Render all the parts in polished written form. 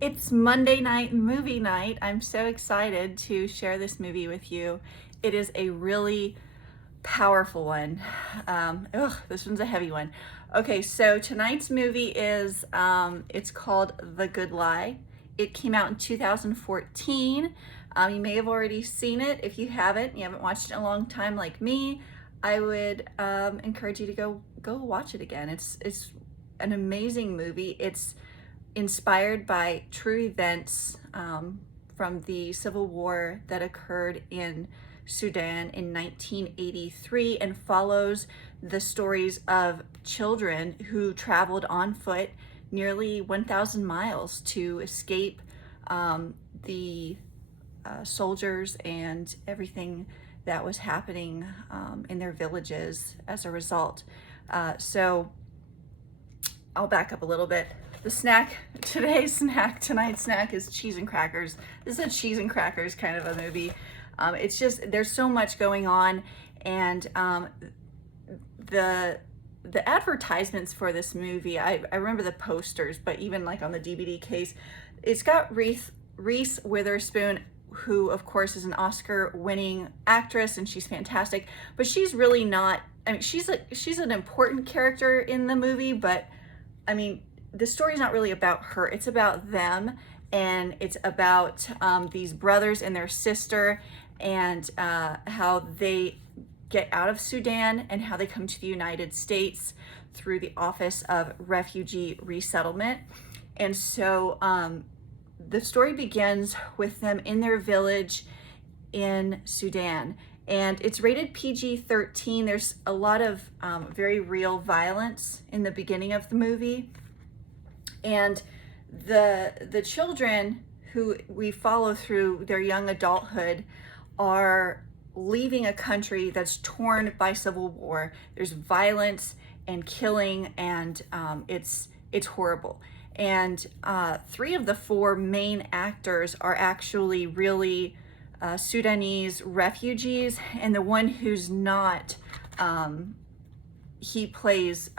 It's Monday night movie night. I'm so excited to share this movie with you. It is a really powerful one. This one's a heavy one. Okay, so tonight's movie is it's called The Good Lie. It came out in 2014. You may have already seen it. If you haven't, you haven't watched it in a long time like me, I would encourage you to go watch it again. It's an amazing movie. It's inspired by true events from the civil war that occurred in Sudan in 1983 and follows the stories of children who traveled on foot nearly 1,000 miles to escape the soldiers and everything that was happening in their villages as a result. So I'll back up a little bit. Tonight's snack is cheese and crackers. This is a cheese and crackers kind of a movie. It's just, there's so much going on, and the advertisements for this movie, I remember the posters, but even like on the DVD case, it's got Reese Witherspoon, who of course is an Oscar-winning actress, and she's fantastic, but she's really not, I mean, she's an important character in the movie, but I mean, the story's not really about her. It's about them, and it's about these brothers and their sister, and how they get out of Sudan and how they come to the United States through the Office of Refugee Resettlement. And so the story begins with them in their village in Sudan. And it's rated PG-13. There's a lot of very real violence in the beginning of the movie. And the children who we follow through their young adulthood are leaving a country that's torn by civil war. There's violence and killing, and it's horrible. And 3 of the 4 main actors are actually really Sudanese refugees, and the one who's not, he plays,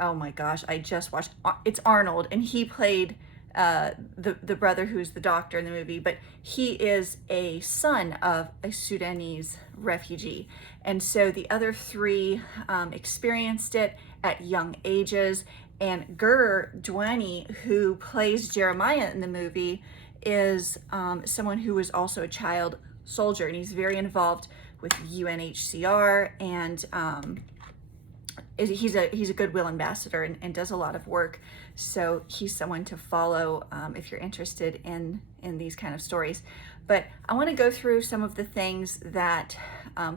oh my gosh, I just watched, it's Arnold, and he played the brother who's the doctor in the movie, but he is a son of a Sudanese refugee. And so the other 3 experienced it at young ages, and Ger Duany, who plays Jeremiah in the movie, is someone who was also a child soldier, and he's very involved with UNHCR, and he's a goodwill ambassador, and does a lot of work. So he's someone to follow if you're interested in these kind of stories. But I want to go through some of the things that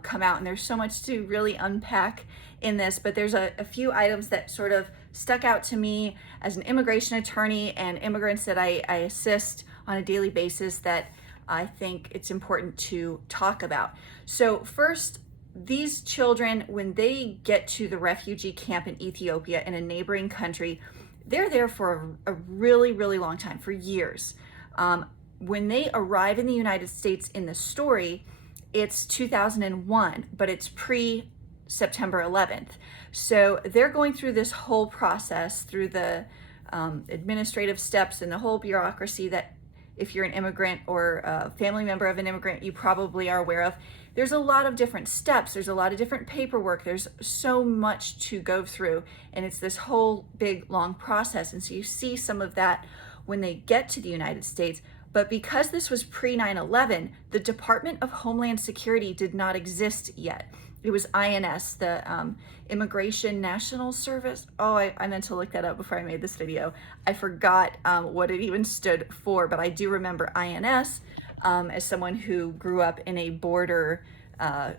come out, and there's so much to really unpack in this, but there's a few items that sort of stuck out to me as an immigration attorney and immigrants that I assist on a daily basis that I think it's important to talk about. So first, these children, when they get to the refugee camp in Ethiopia, in a neighboring country, they're there for a really, really long time, for years. When they arrive in the United States in the story, it's 2001, but it's pre-September 11th. So they're going through this whole process, through the administrative steps and the whole bureaucracy that, if you're an immigrant or a family member of an immigrant, you probably are aware of. There's a lot of different steps. There's a lot of different paperwork. There's so much to go through, and it's this whole big, long process. And so you see some of that when they get to the United States. But because this was pre-9/11, the Department of Homeland Security did not exist yet. It was INS, the Immigration National Service. Oh, I meant to look that up before I made this video. I forgot what it even stood for, but I do remember INS as someone who grew up in a border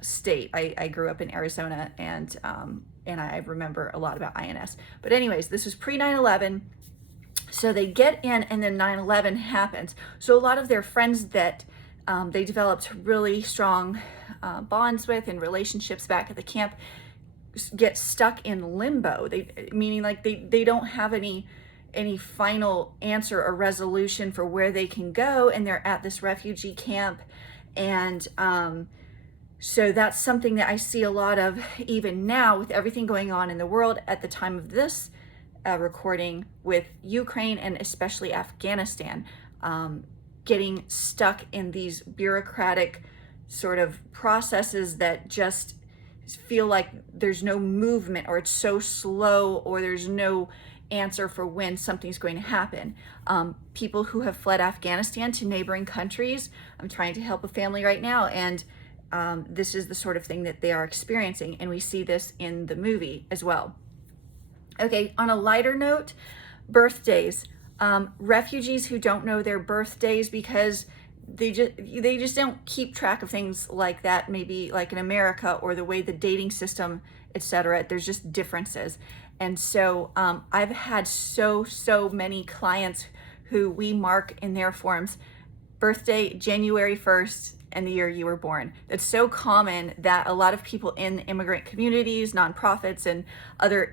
state. I grew up in Arizona, and I remember a lot about INS. But anyways, this was pre-9/11. So they get in, and then 9/11 happens. So a lot of their friends that they developed really strong bonds with and relationships back at the camp get stuck in limbo. Meaning like they don't have any final answer or resolution for where they can go, and they're at this refugee camp. And so that's something that I see a lot of even now with everything going on in the world at the time of this recording with Ukraine and especially Afghanistan, getting stuck in these bureaucratic sort of processes that just feel like there's no movement, or it's so slow, or there's no answer for when something's going to happen. People who have fled Afghanistan to neighboring countries, I'm trying to help a family right now, and this is the sort of thing that they are experiencing, and we see this in the movie as well. Okay, on a lighter note, birthdays. Refugees who don't know their birthdays because they just don't keep track of things like that, maybe like in America, or the way the dating system, etc. There's just differences. And so I've had so many clients who we mark in their forms birthday January 1st and the year you were born. It's so common that a lot of people in immigrant communities, nonprofits, and other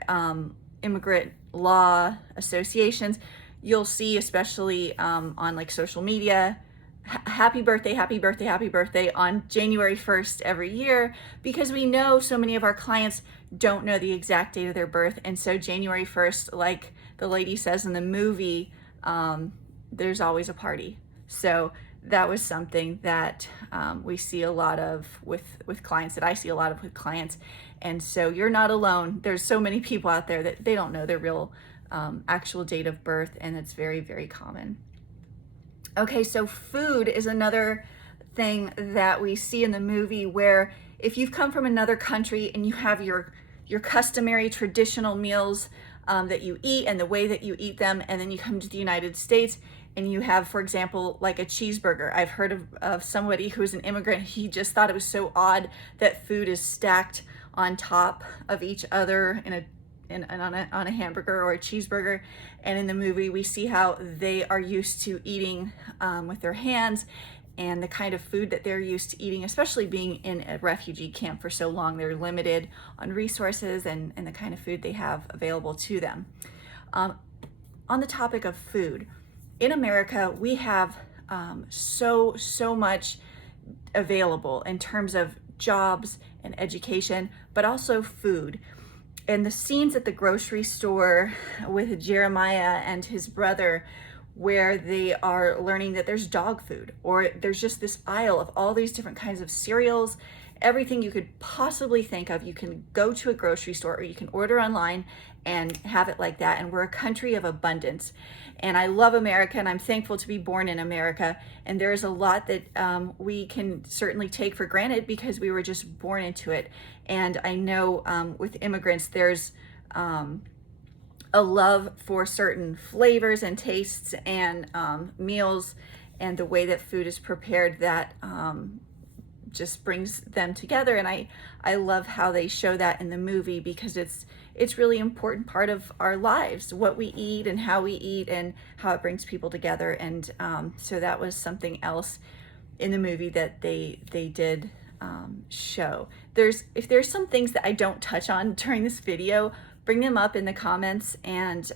immigrant law associations, you'll see, especially on like social media, happy birthday, happy birthday, happy birthday on January 1st every year, because we know so many of our clients don't know the exact date of their birth. And so January 1st, like the lady says in the movie, there's always a party. So that was something that we see a lot of with clients, that I see a lot of with clients. And so you're not alone. There's so many people out there that they don't know their real actual date of birth, and it's very, very common. Okay, so food is another thing that we see in the movie, where if you've come from another country and you have your customary traditional meals that you eat and the way that you eat them, and then you come to the United States and you have, for example, like a cheeseburger. I've heard of somebody who is an immigrant. He just thought it was so odd that food is stacked on top of each other on a hamburger or a cheeseburger. And in the movie, we see how they are used to eating with their hands, and the kind of food that they're used to eating, especially being in a refugee camp for so long. They're limited on resources and the kind of food they have available to them. On the topic of food, in America, we have so much available in terms of jobs and education, but also food. And the scenes at the grocery store with Jeremiah and his brother, where they are learning that there's dog food, or there's just this aisle of all these different kinds of cereals, everything you could possibly think of. You can go to a grocery store, or you can order online and have it like that. And we're a country of abundance. And I love America, and I'm thankful to be born in America. And there's a lot that we can certainly take for granted because we were just born into it. And I know with immigrants, there's a love for certain flavors and tastes and meals, and the way that food is prepared that just brings them together. And I love how they show that in the movie, because it's really important part of our lives, what we eat and how we eat and how it brings people together. And so that was something else in the movie that they did show. If there's some things that I don't touch on during this video, bring them up in the comments and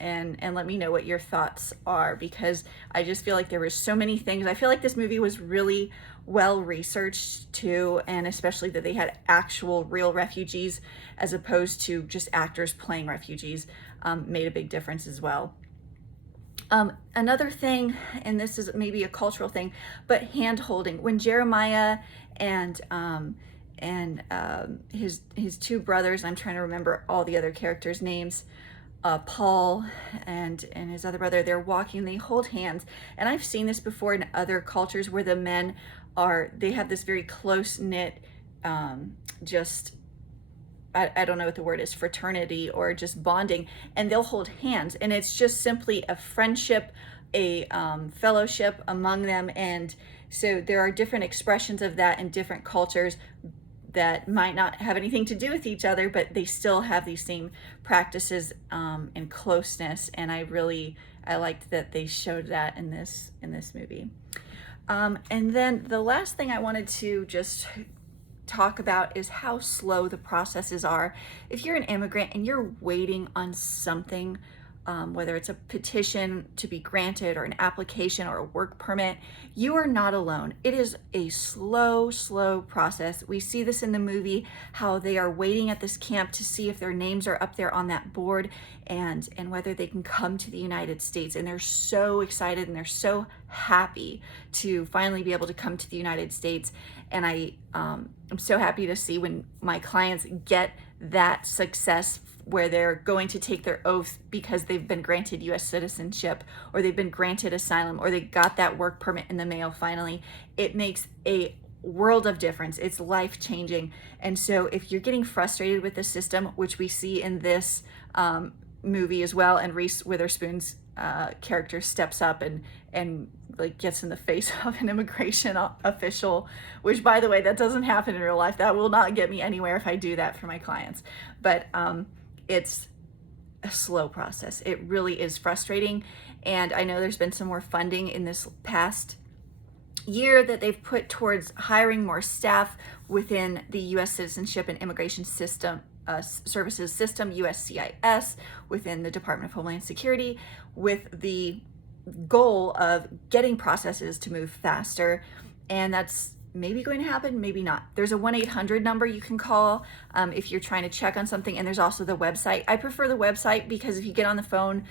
let me know what your thoughts are, because I just feel like there were so many things. I feel like this movie was really well researched too, and especially that they had actual real refugees as opposed to just actors playing refugees, made a big difference as well. Another thing, and this is maybe a cultural thing, but hand holding. When Jeremiah and his two brothers, I'm trying to remember all the other characters' names, Paul and his other brother, they're walking, they hold hands. And I've seen this before in other cultures where the men they have this very close-knit, I don't know what the word is, fraternity or just bonding, and they'll hold hands. And it's just simply a friendship, a fellowship among them. And so there are different expressions of that in different cultures that might not have anything to do with each other, but they still have these same practices and closeness. And I liked that they showed that in this movie. And then the last thing I wanted to just talk about is how slow the processes are. If you're an immigrant and you're waiting on something whether it's a petition to be granted or an application or a work permit, you are not alone. It is a slow process. We see this in the movie, how they are waiting at this camp to see if their names are up there on that board and whether they can come to the United States. And they're so excited and they're so happy to finally be able to come to the United States. And I'm so happy to see when my clients get that success where they're going to take their oath because they've been granted US citizenship, or they've been granted asylum, or they got that work permit in the mail finally. It makes a world of difference. It's life-changing. And so if you're getting frustrated with the system, which we see in this movie as well, and Reese Witherspoon's character steps up and like gets in the face of an immigration official, which, by the way, that doesn't happen in real life. That will not get me anywhere if I do that for my clients. But it's a slow process. It really is frustrating. And I know there's been some more funding in this past year that they've put towards hiring more staff within the U.S. Citizenship and Immigration System Services System, USCIS, within the Department of Homeland Security, with the goal of getting processes to move faster. And that's maybe going to happen, maybe not. There's a 1-800 number you can call if you're trying to check on something, and there's also the website. I prefer the website because if you get on the phone,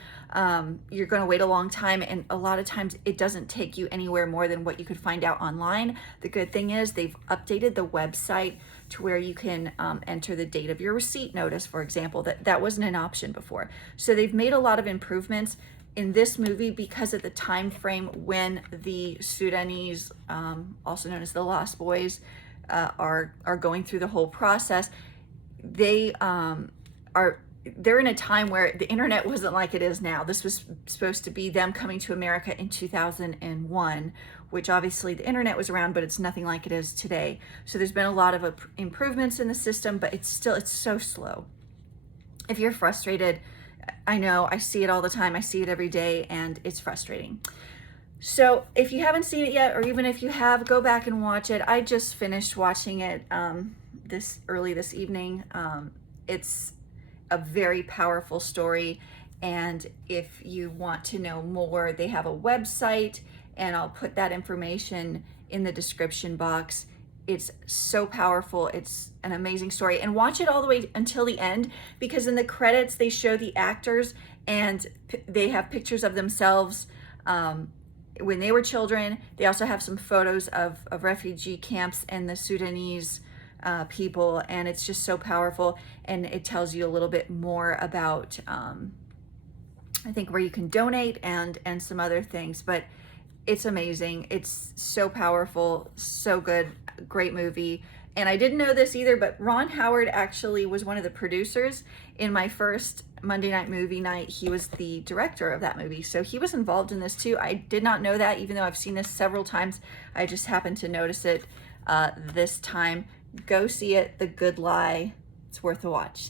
you're going to wait a long time, and a lot of times it doesn't take you anywhere more than what you could find out online. The good thing is they've updated the website to where you can enter the date of your receipt notice, for example. That wasn't an option before. So they've made a lot of improvements in this movie because of the time frame when the Sudanese, also known as the Lost Boys, are going through the whole process. They're in a time where the internet wasn't like it is now. This was supposed to be them coming to America in 2001, which obviously the internet was around, but it's nothing like it is today. So there's been a lot of improvements in the system, but it's so slow. If you're frustrated, I know, I see it all the time. I see it every day, and it's frustrating. So if you haven't seen it yet, or even if you have, go back and watch it. I just finished watching it this evening. It's a very powerful story, and if you want to know more, they have a website, and I'll put that information in the description box. It's so powerful. It's an amazing story, and watch it all the way until the end, because in the credits they show the actors and they have pictures of themselves when they were children. They also have some photos of refugee camps and the Sudanese people, and it's just so powerful, and it tells you a little bit more about I think where you can donate and some other things. But it's amazing. It's so powerful, so good, great movie. And I didn't know this either, but Ron Howard actually was one of the producers in my first Monday night movie night. He was the director of that movie. So he was involved in this too. I did not know that, even though I've seen this several times. I just happened to notice it this time. Go see it, The Good Lie. It's worth a watch.